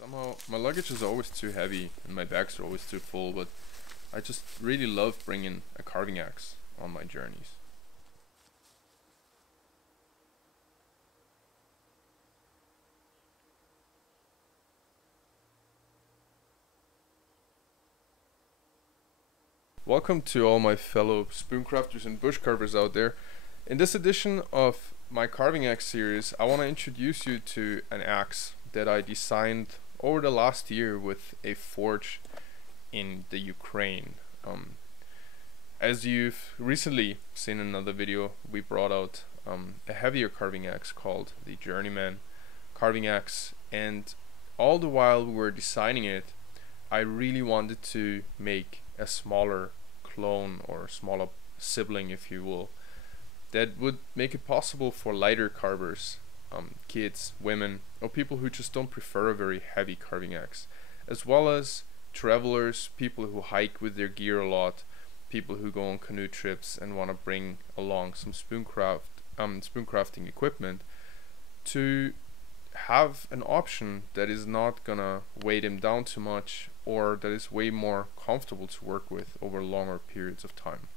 Somehow my luggage is always too heavy and my bags are always too full, but I just really love bringing a carving axe on my journeys. Welcome to all my fellow Spooncrafters and Bushcarvers out there. In this edition of my carving axe series, I want to introduce you to an axe that I designed over the last year with a forge in the Ukraine. As you've recently seen in another video, we brought out a heavier carving axe called the Journeyman carving axe, and all the while we were designing it, I really wanted to make a smaller clone or smaller sibling, if you will, that would make it possible for lighter carvers, kids, women, or people who just don't prefer a very heavy carving axe, as well as travelers, people who hike with their gear a lot, people who go on canoe trips and want to bring along some spooncrafting equipment, to have an option that is not gonna weigh them down too much, or that is way more comfortable to work with over longer periods of time.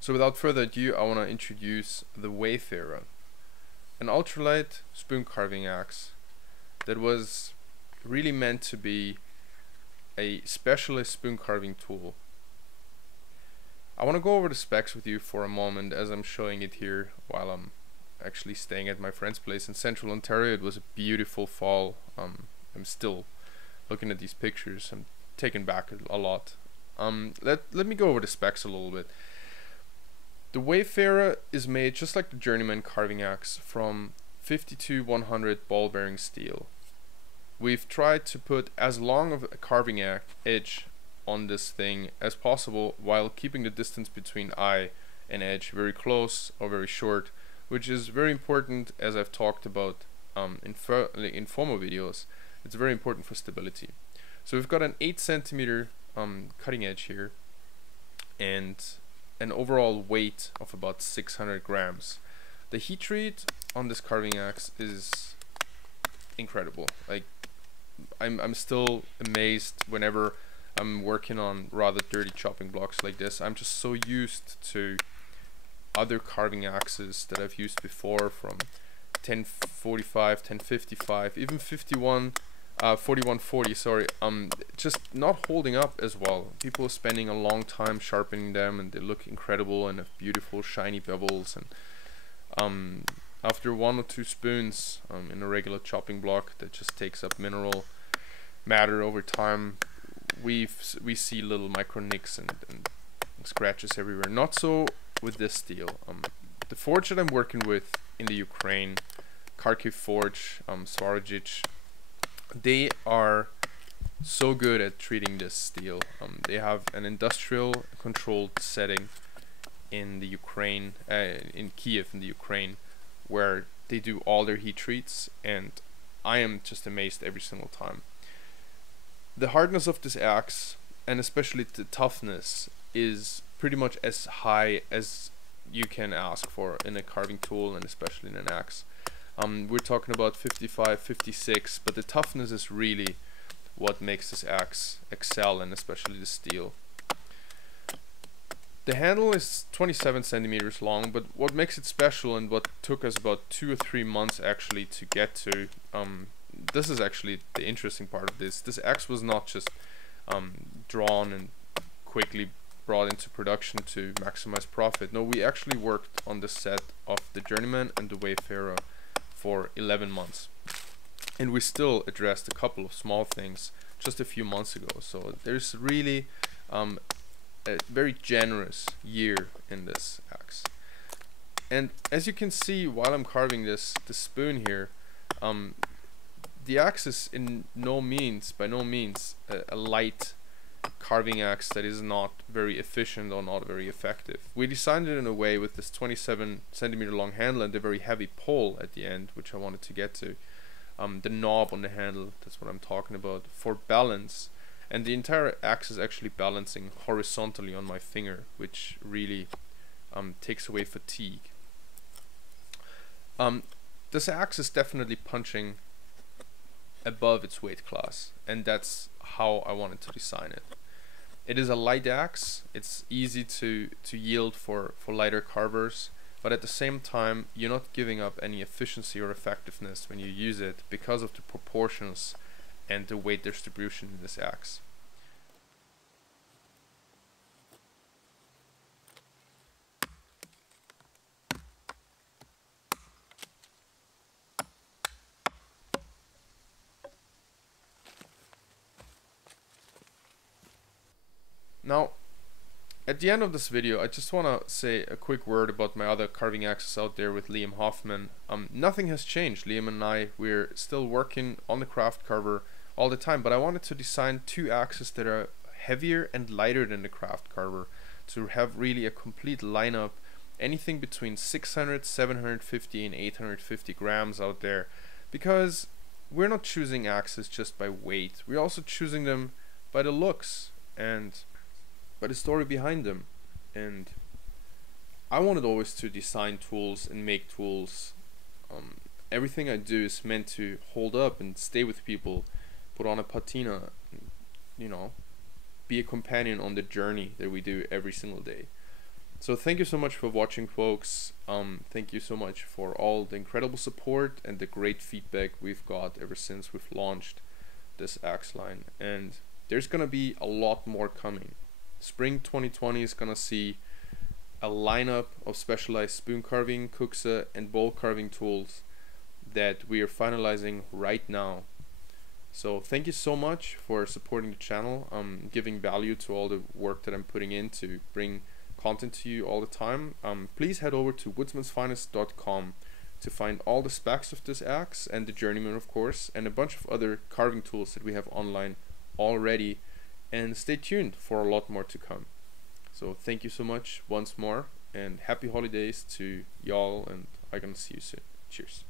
So without further ado, I want to introduce the Wayfarer, an ultralight spoon carving axe that was really meant to be a specialist spoon carving tool. I want to go over the specs with you for a moment as I'm showing it here while I'm actually staying at my friend's place in central Ontario. It was a beautiful fall. I'm still looking at these pictures. I'm taken back a lot. Let me go over the specs a little bit. The Wayfarer is made just like the Journeyman carving axe from 52-100 ball bearing steel. We've tried to put as long of a carving edge on this thing as possible while keeping the distance between eye and edge very close or very short, which is very important, as I've talked about in former videos. It's very important for stability. So we've got an 8 centimeter cutting edge here and an overall weight of about 600 grams. The heat treat on this carving axe is incredible. Like, I'm still amazed whenever I'm working on rather dirty chopping blocks like this. I'm just so used to other carving axes that I've used before, from 1045, 1055, even 4140, sorry, just not holding up as well. People are spending a long time sharpening them and they look incredible and have beautiful shiny bevels, and after 1 or 2 spoons in a regular chopping block that just takes up mineral matter over time, we see little micro nicks and scratches everywhere. Not so with this steel. The forge that I'm working with in the Ukraine, Kharkiv Forge, Svarogich, they are so good at treating this steel. They have an industrial controlled setting in the Ukraine, in Kiev in the Ukraine, where they do all their heat treats, and I am just amazed every single time. The hardness of this axe, and especially the toughness, is pretty much as high as you can ask for in a carving tool, and especially in an axe. We're talking about 55, 56, but the toughness is really what makes this axe excel, and especially the steel. The handle is 27 centimeters long, but what makes it special, and what took us about 2 or 3 months actually to get to, this is actually the interesting part of this. This axe was not just drawn and quickly brought into production to maximize profit. No, we actually worked on the set of the Journeyman and the Wayfarer for 11 months, and we still addressed a couple of small things just a few months ago. So there's really a very generous year in this axe. And as you can see while I'm carving this spoon here, the axe is by no means a light carving axe that is not very efficient or not very effective. We designed it in a way with this 27 centimeter long handle and the very heavy pole at the end, which I wanted to get to. The knob on the handle, that's what I'm talking about, for balance. And the entire axe is actually balancing horizontally on my finger, which really takes away fatigue. This axe is definitely punching above its weight class, and that's how I wanted to design it. It is a light axe. It's easy to yield for lighter carvers, but at the same time you're not giving up any efficiency or effectiveness when you use it because of the proportions and the weight distribution in this axe. Now, at the end of this video, I just want to say a quick word about my other carving axes out there with Liam Hoffman. Nothing has changed. Liam and I, we're still working on the Craft Carver all the time, but I wanted to design two axes that are heavier and lighter than the Craft Carver to have really a complete lineup, anything between 600, 750 and 850 grams out there, because we're not choosing axes just by weight. We're also choosing them by the looks and by the story behind them. And I wanted always to design tools and make tools. Everything I do is meant to hold up and stay with people, put on a patina, you know, be a companion on the journey that we do every single day. So thank you so much for watching, folks. Thank you so much for all the incredible support and the great feedback we've got ever since we've launched this axe line. And there's gonna be a lot more coming. Spring 2020 is gonna see a lineup of specialized spoon carving, kuxa and bowl carving tools that we are finalizing right now. So thank you so much for supporting the channel, giving value to all the work that I'm putting in to bring content to you all the time. Please head over to woodsmansfinest.com to find all the specs of this axe and the Journeyman, of course, and a bunch of other carving tools that we have online already. And stay tuned for a lot more to come. So thank you so much once more, and happy holidays to y'all, and I'm gonna see you soon. Cheers.